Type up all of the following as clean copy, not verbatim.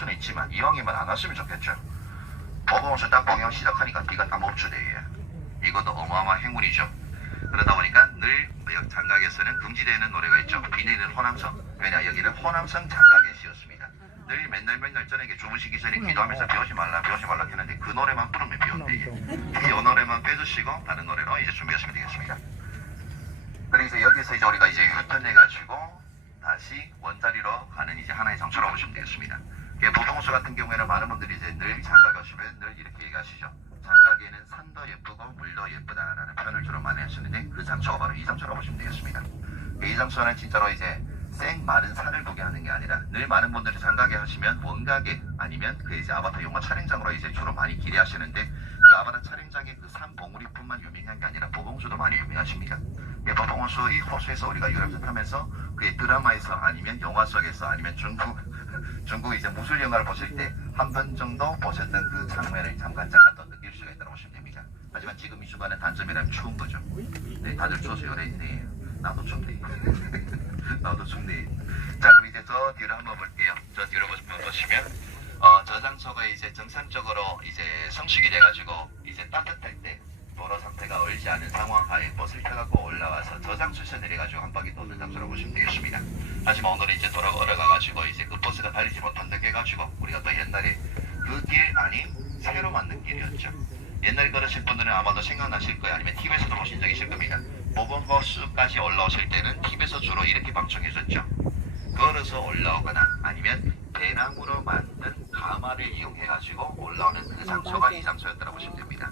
수는 있지만 이왕이면 안 왔으면 좋겠죠. 보고서 딱 공연 시작하니까 네가 다 멈추대요. 이것도 어마어마한 행운이죠. 그러다 보니까 늘 장각에서는 금지되는 노래가 있죠. 비 내리는 호남성. 왜냐, 여기는 호남성 장각의 시였습니다. 늘 맨날 저녁에 주무시기 전에 기도하면서 비오지 말라 했는데 그 노래만 부르면 비온대요. 이 노래만 빼주시고 다른 노래로 이제 준비하시면 되겠습니다. 그래서 여기서 이제 우리가 이제 유턴해가지고 다시 원자리로 가는 이제 하나의 장소라고 보시면 되겠습니다. 보동수 같은 경우에는 많은 분들이 이제 늘 장각에 오시면 늘 이렇게 얘기하시죠. 장각에는 산도 예쁘고 물도 예쁘다라는 표현을 주로 많이 하시는데 그 장소가 바로 이 장소라고 보시면 되겠습니다. 이 장소는 진짜로 이제 생 마른 산을 보게 하는 게 아니라 늘 많은 분들이 장각에 하시면 원각에 아니면 그 이제 아바타 용화 촬영장으로 이제 주로 많이 기대하시는데 그 아바타 촬영장의 그 산 봉우리뿐만 유명한 게 아니라 보봉수도 많이 유명하십니다. 보봉수 이 호수에서 우리가 유람선 타면서 그 드라마에서 아니면 영화 속에서 아니면 중국 이제 무술 영화를 보실 때 한 번 정도 보셨던 그 장면을 잠깐 또 느낄 수가 있다고 보시면 됩니다. 하지만 지금 이 순간의 단점이라면 추운 거죠. 네, 다들 추워서 요래있네. 나도 춥네. 나도 춥네. 자, 그럼 이제 저 뒤로 한번 볼게요. 저 뒤로 보시면 저 장소가 이제 정상적으로 이제 성식이 돼가지고 이제 따뜻할 때 도로 상태가 얼지 않은 상황 하에 버스를 타갖고 올라와서 저 장소에서 내려가지고 한 바퀴 도는 장소라고 보시면 되겠습니다. 하지만 오늘은 이제 도로가 얼어가가지고 이제 그 버스가 달리지 못한다고 해가지고 우리가 또 옛날에 그 길 아닌 새로 만든 길이었죠. 옛날에 걸으실 분들은 아마도 생각나실 거예요. 아니면 TV에서도 보신 적 있을 겁니다. 보건버스까지 올라오실 때는 TV에서 주로 이렇게 방청했었죠. 걸어서 올라오거나 아니면 대나무로 만든 가마를 이용해가지고 올라오는 그 장소가 이 장소였다고 보시면 됩니다.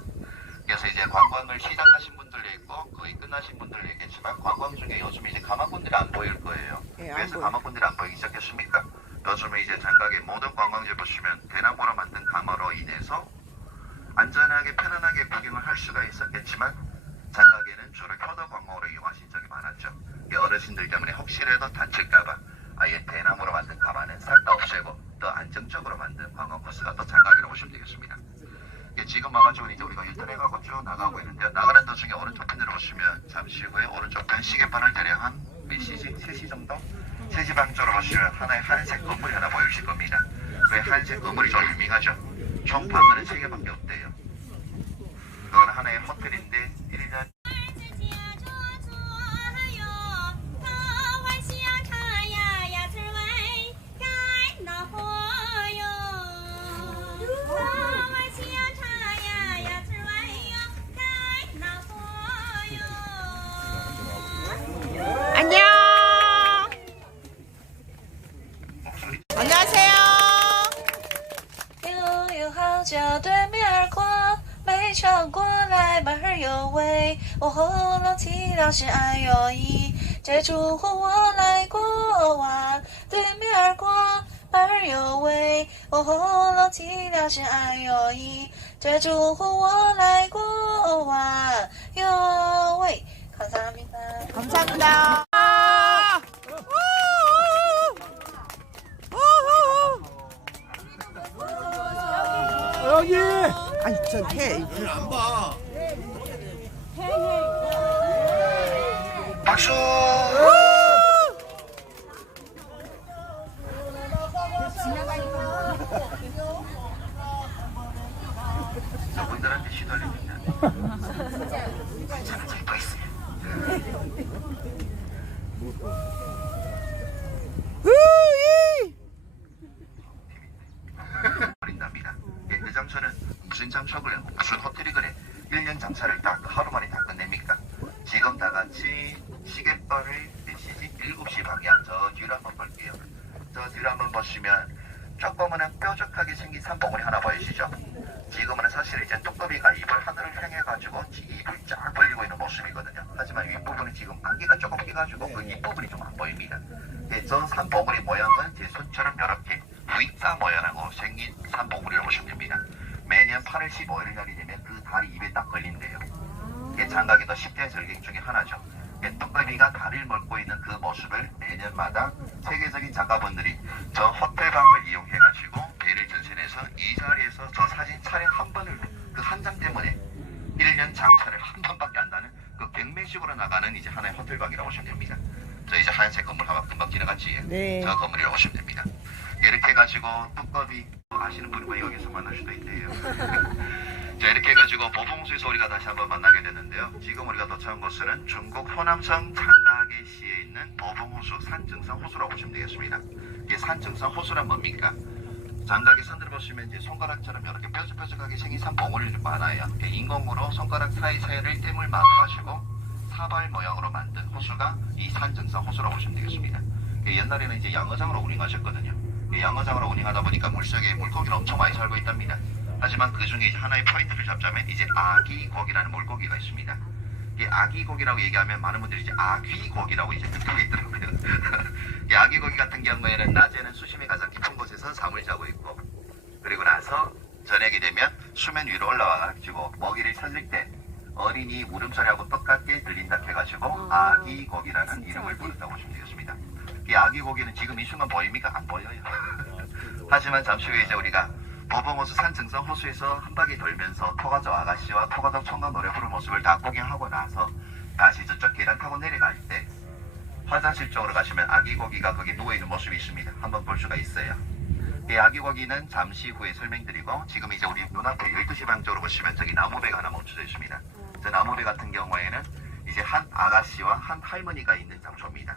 그래서 이제 관광을 시작하신 분들도 있고 거의 끝나신 분들도 있겠지만 관광 중에 요즘 이제 가마꾼들이 안 보일 거예요. 예, 그래서 가마꾼들이 안 보이기 시작했습니까? 요즘에 이제 장각의 모든 관광지 보시면 대나무로 만든 가마로 인해서 안전하게 편안하게 구경을 할 수가 있었겠지만 장각에는 주로 효도 관광으로 이용하신 적이 많았죠. 어르신들 때문에 혹시라도 다칠까봐 아예 대나무로 만든 가마는 싹 다 없애고 더 안정적으로 만든 관광 코스가 또 장각이라고 보시면 되겠습니다. 지금 와가지고 이제 우리가 유턴해가고 쭉 나가고 있는데 나가는 도중에 오른쪽 편으로 보시면 잠시 후에 오른쪽 편 시계판을 대략 한 몇 시지? 3시 정도? 3시 반 쪽으로 보시면 하나의 하얀색 건물이 하나 보이실 겁니다. 그 하얀색 건물이 좀 유명하죠. 총 방문은 3개밖에 없대요. 그건 하나의 호텔인데 1년 안녕. 안녕하세요. 悠悠号角对面而过，没闯过来满儿有味。我喉咙起了是哎呦咦，这烛火我来过往，对面而过满儿有味。我喉咙起了是哎呦咦，这烛火我来过往有味。 감사합니다. 감사합니다. 여기. 아니 전 해. 안 봐. 박수! 저분들한테 시달립니다. 괜찮아, 저기 또 있어요. 버린답니다. 그 장소는 무슨 장소를 무슨 호텔이 그래 1년 장사를 딱 하루 만에 다 끝냅니까? 지금 다 같이 시계벌을 몇 시지? 7시 방향 저 뒤로 한번 볼게요. 저 뒤로 한번 보시면 조그마한 뾰족하게 생긴 산봉우리 하나 보이시죠? 지금은 사실 이제 뚜껑이가 입을 하늘을 향해가지고 입을 쫙 벌리고 있는 모습이거든요. 하지만 윗부분은 지금 안개가 조금 끼가지고 그 윗부분이 좀 안 보입니다. 저 산봉우리 모양은 제 손처럼 이렇게 V자 모양하고 생긴 산봉우리를 보시면 됩니다. 매년 8월 15일 날이 되면 그 달이 입에 딱 걸린대요. 장각의 더 10대 절경 중에 하나죠. 뚜껑이가 다리를 멀고 있는 그 모습을 매년마다 세계적인 작가분들이 저 호텔방을 이용해가지고 배를 전신해서 이 자리에서 저 사진 촬영 한 번을 그 한 장 때문에 1년 장사를 한 번밖에 한다는 그 경매식으로 나가는 이제 하나의 호텔방이라고 보시면 됩니다. 저 이제 하얀색 건물 하나 금방 지나갔지? 네. 저 건물이라고 보시면 됩니다. 이렇게 해가지고 해가지고 뚜껑이 아시는 분이 뭐 여기서 만날 수도 있대요. 자, 이렇게 해가지고 보봉수에서 우리가 다시 한번 만나게 됐는데요. 지금 우리가 도착한 곳은 중국 호남성 장가게시에 있는 보봉호수 산증성 호수라고 보시면 되겠습니다. 이게 산증성 호수란 뭡니까? 장가게 선들 보시면 이제 손가락처럼 이렇게 뾰족뾰족하게 생긴 산봉우리가 좀 많아요. 인공으로 손가락 사이사이를 댐을 막아가지고 사발 모양으로 만든 호수가 이 산증성 호수라고 보시면 되겠습니다. 옛날에는 이제 양어장으로 운행하셨거든요. 양어장으로 운행하다 보니까 물속에 물고기를 엄청 많이 살고 있답니다. 하지만 그 중에 이제 하나의 포인트를 잡자면 이제 아기고기라는 물고기가 있습니다. 이 아기고기라고 얘기하면 많은 분들이 이제 아귀고기라고 이제 듣고 있더라고요. 이 아기고기 같은 경우에는 낮에는 수심이 가장 깊은 곳에서 잠을 자고 있고, 그리고 나서 저녁이 되면 수면 위로 올라와가지고 먹이를 찾을 때 어린이 울음소리하고 똑같게 들린다 해가지고 아기고기라는 이름을 부른다고 보시면 되겠습니다. 이 아기고기는 지금 이 순간 보입니까? 안 보여요. 하지만 잠시 후에 이제 우리가 보봉호수 산증성 호수에서 한 바퀴 돌면서 토가족 아가씨와 토가족 총각 노래 부르는 모습을 다 구경하고 나서 다시 저쪽 계단 타고 내려갈 때 화장실 쪽으로 가시면 아기고기가 거기 누워있는 모습이 있습니다. 한번 볼 수가 있어요. 이 아기고기는 잠시 후에 설명드리고, 지금 이제 우리 눈앞에 12시 방 쪽으로 보시면 저기 나무배가 하나 멈춰져 있습니다. 저 나무배 같은 경우에는 이제 한 아가씨와 한 할머니가 있는 장소입니다.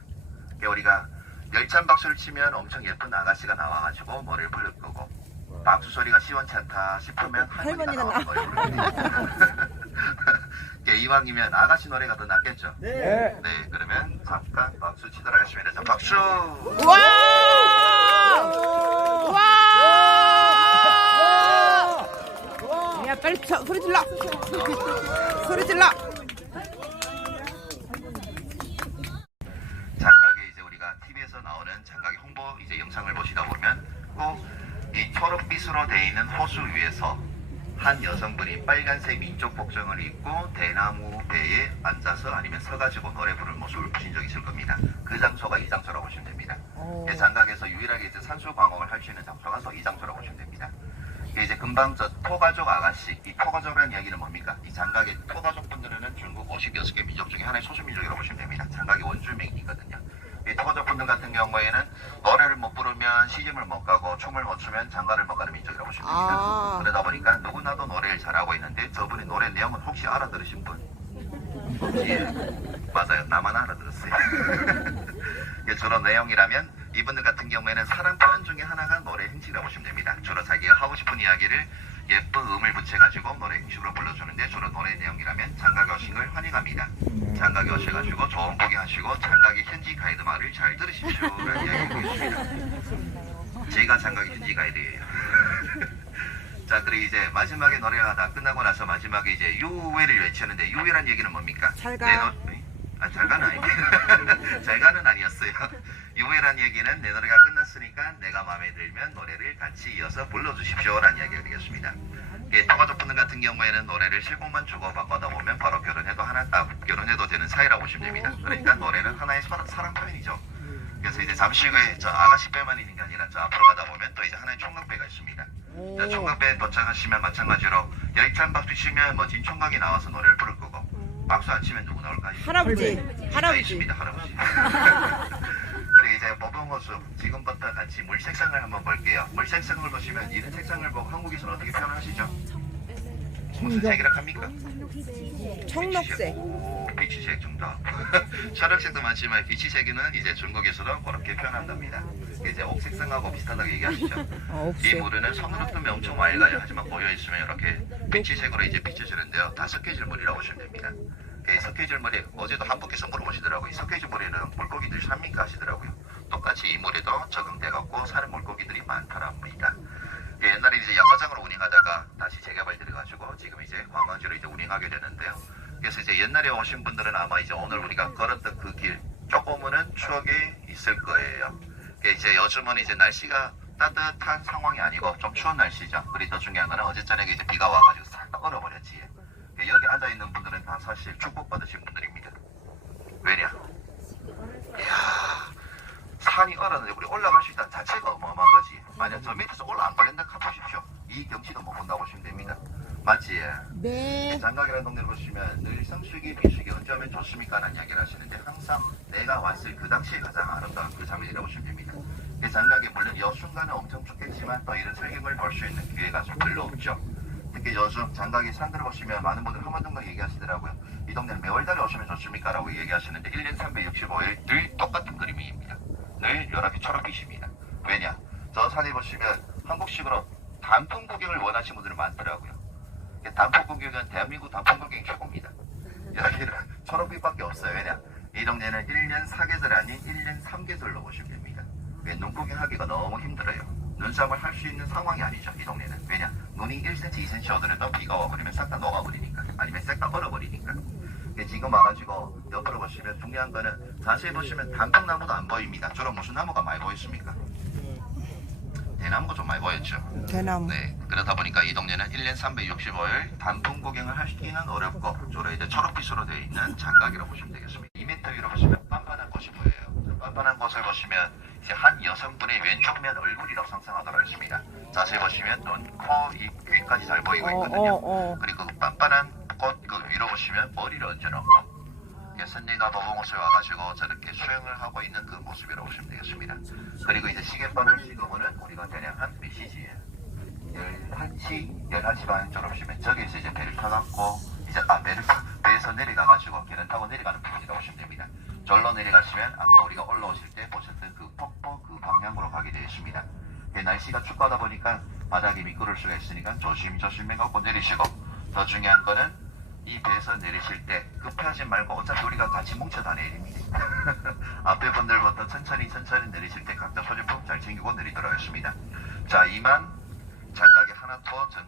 우리가 열찬 박수를 치면 엄청 예쁜 아가씨가 나와가지고 노래를 부를 거고, 박수 소리가 시원찮다 싶으면 할머니가 나와서 노래를 부를 거고. 이왕이면 아가씨 노래가 더 낫겠죠? 네. 네, 그러면 잠깐 박수 치도록 하겠습니다. 자, 박수! 와! 와! 야, 빨리 소리 질러! 소리 질러! 장가게 이제 우리가 TV에서 나오는 장가게 홍보 이제 영상을 보시다 보면 꼭 이 초록빛으로 되어 있는 호수 위에서 한 여성분이 빨간색 민족 복장을 입고 대나무 배에 앉아서 아니면 서가지고 노래 부르는 모습을 보신 적이 있을 겁니다. 그 장소가 이 장소라고 보시면 됩니다. 장가게에서 유일하게 이제 산수 광업을 할 수 있는 장소가 이 장소라고 보시면 됩니다. 이제 금방 저 토가족 아가씨, 이 토가족이라는 이야기는 뭡니까? 이 장가게 토가족 분들은 중국 56개 민족 중에 하나의 소수민족이라고 보시면 됩니다. 장가게 원주민이거든요. 이 토가족 분들 같은 경우에는 노래를 못 부르면 시집을 못 가고 춤을 못 추면 장가를 못 가는 민족이라고 보시면 됩니다. 그러다 보니까 누구나도 노래를 잘하고 있는데 저분의 노래 내용은 혹시 알아들으신 분? 예, 맞아요. 나만 알아들었어요. 저런 내용이라면 이분들 같은 경우에는 사랑 표현 중에 하나가 노래 행시라고 보시면 됩니다. 주로 자기가 하고 싶은 이야기를 예쁜 음을 붙여가지고 노래 행식으로 불러주는데, 주로 노래 내용이라면 장가게 오신 걸 환영합니다. 장가게 오셔가지고 좋은 보기 하시고 장가게 현지 가이드 말을 잘 들으십시오라는 이야기가 있습니다. 제가 장가게 현지 가이드예요. 자, 그리고 이제 마지막에 노래가 다 끝나고 나서 마지막에 이제 유회를 외치는데, 유회란 얘기는 뭡니까? 잘 가. 잘가는 아니에요. 잘가는 아니었어요. 유회란 얘기는 내 노래가 끝났으니까 내가 마음에 들면 노래를 같이 이어서 불러주십시오라는 이야기가 되겠습니다. 토가족 분들 같은 경우에는 노래를 7곡만 주고받다 보면 바로 결혼해도 되는 사이라고 보시면 됩니다. 그러니까 노래는 하나의 사랑 표현이죠. 그래서 이제 잠시 후에 저 아가씨 배만 있는 게 아니라 저 앞으로 가다 보면 또 이제 하나의 총각배가 있습니다. 총각배에 도착하시면 마찬가지로 열찬 박수 치면 멋진 총각이 나와서 노래를 부를 거고, 박수 안 치면 누구 나올까요? 할아버지. 있습니다, 할아버지. 그리고 이제 보봉호수 지금부터 같이 물 색상을 한번 볼게요. 물 색상을 보시면 이런 색상을 보고 한국에서는 어떻게 표현하시죠? 무슨 색이라 합니까? 청록색. 오, 비치색 정답. 초록색도 많지만 비치색은 이제 중국에서도 그렇게 표현한답니다. 이제 옥색상하고 비슷하다고 얘기하시죠. 이 물은 손으로 뜨면 엄청 맑아요. 하지만 고여있으면 이렇게 비치색으로 이제 비춰지는데요. 다 석회질 물이라고 보시면 됩니다. 석회질 물이 어제도 한 분께서 물어보시더라고요. 이 석회질 물에는 물고기들이 삽니까 하시더라고요. 똑같이 이 물에도 적응돼갖고 사는 물고기들이 많다랍니다. 옛날에 이제 양어장으로 운행하다가 다시 재개발돼가지고 지금 이제 관광지로 이제 운행하게 되는데요. 그래서 이제 옛날에 오신 분들은 아마 이제 오늘 우리가 걸었던 그 길 조금은 추억이 있을 거예요. 이제 요즘은 이제 날씨가 따뜻한 상황이 아니고 좀 추운 날씨죠. 그리고 더 중요한 거는 어제 저녁에 이제 비가 와가지고 살짝 얼어버렸지. 여기 앉아있는 분들은 다 사실 축복받으신 분들입니다. 왜냐? 이야, 산이 얼었는데 우리 올라갈 수 있다는 자체가 어마어마한 거지. 만약 저 밑에서 올라 안 걸린다 해보십시오. 이 경치도 못 본다고 보시면 됩니다. 맞지? 네. 장가게라는 동네를 보시면 늘 성수기, 비수기 언제 하면 좋습니까? 라는 이야기를 하시는데 항상 내가 왔을 그 당시에 가장 아름다운 그 장면이라고 보시면 됩니다. 장각에 물론 여순간은 엄청 춥겠지만 또 이런 설경을 볼 수 있는 기회가 좀 별로 없죠. 특히 요즘 장각이 산들을 보시면 많은 분들 한번동강 얘기하시더라고요. 이 동네는 매월달에 오시면 좋습니까? 라고 얘기하시는데 1년 365일 늘 똑같은 그림입니다. 늘 이렇게 초록빛입니다. 왜냐? 저 산에 보시면 한국식으로 단풍 구경을 원하시는 분들이 많더라고요. 단풍 구경은 대한민국 단풍 구경이 최고입니다. 여기는 초록빛밖에 없어요. 왜냐? 이 동네는 1년 4계절 아닌 1년 3계절로 보시면 됩니다. 눈 구경하기가 너무 힘들어요. 눈싸움을 할 수 있는 상황이 아니죠. 이 동네는. 왜냐? 눈이 1cm, 2cm 오더라도 비가 와버리면 싹 다 녹아버리니까. 아니면 싹 다 얼어버리니까. 지금 와가지고 옆으로 보시면 중요한 거는 자세히 보시면 단풍나무도 안 보입니다. 주로 무슨 나무가 많이 보였습니까? 대나무가 좀 많이 보였죠. 대나무. 네, 그러다 보니까 이 동네는 1년 365일 단풍 구경을 하기는 어렵고 주로 이제 초록빛으로 되어 있는 장각이라고 보시면 되겠습니다. 2m 위로 보시면 빤빤한 곳이 보여요. 빤빤한 곳을 보시면 이제 한 여성분의 왼쪽면 얼굴이라고 상상하도록 하겠습니다. 자세히 보시면 눈, 코, 입, 귀까지 잘 보이고 있거든요. 그리고 그 빤빤한 꽃 그 위로 보시면 머리를 얹어놓고 선리가 보봉옷을 와가지고 저렇게 수영을 하고 있는 그 모습이라고 보시면 되겠습니다. 그리고 이제 시계방을 찍어보는 우리가 대략 한 몇 시지예요? 11시 반쯤 보시면 저기서 이제 배를 타갖고 이제 배에서 내려가가지고 배를 타고 내려가는 부분이라고 보시면 됩니다. 절로 내려가시면 아까 우리가 올라오실 때 보셨던 그 폭포 그 방향으로 가게 되어 있습니다. 날씨가 춥하다 보니까 바닥이 미끄러울 수가 있으니까 조심조심 해갖고 내리시고 더 중요한 거는 이 배에서 내리실 때 급해하지 말고 어차피 우리가 같이 뭉쳐 다녀야 됩니다. 앞에 분들부터 천천히 내리실 때 각자 소지품 잘 챙기고 내리도록 하겠습니다. 자, 이만 장각의 하나토 전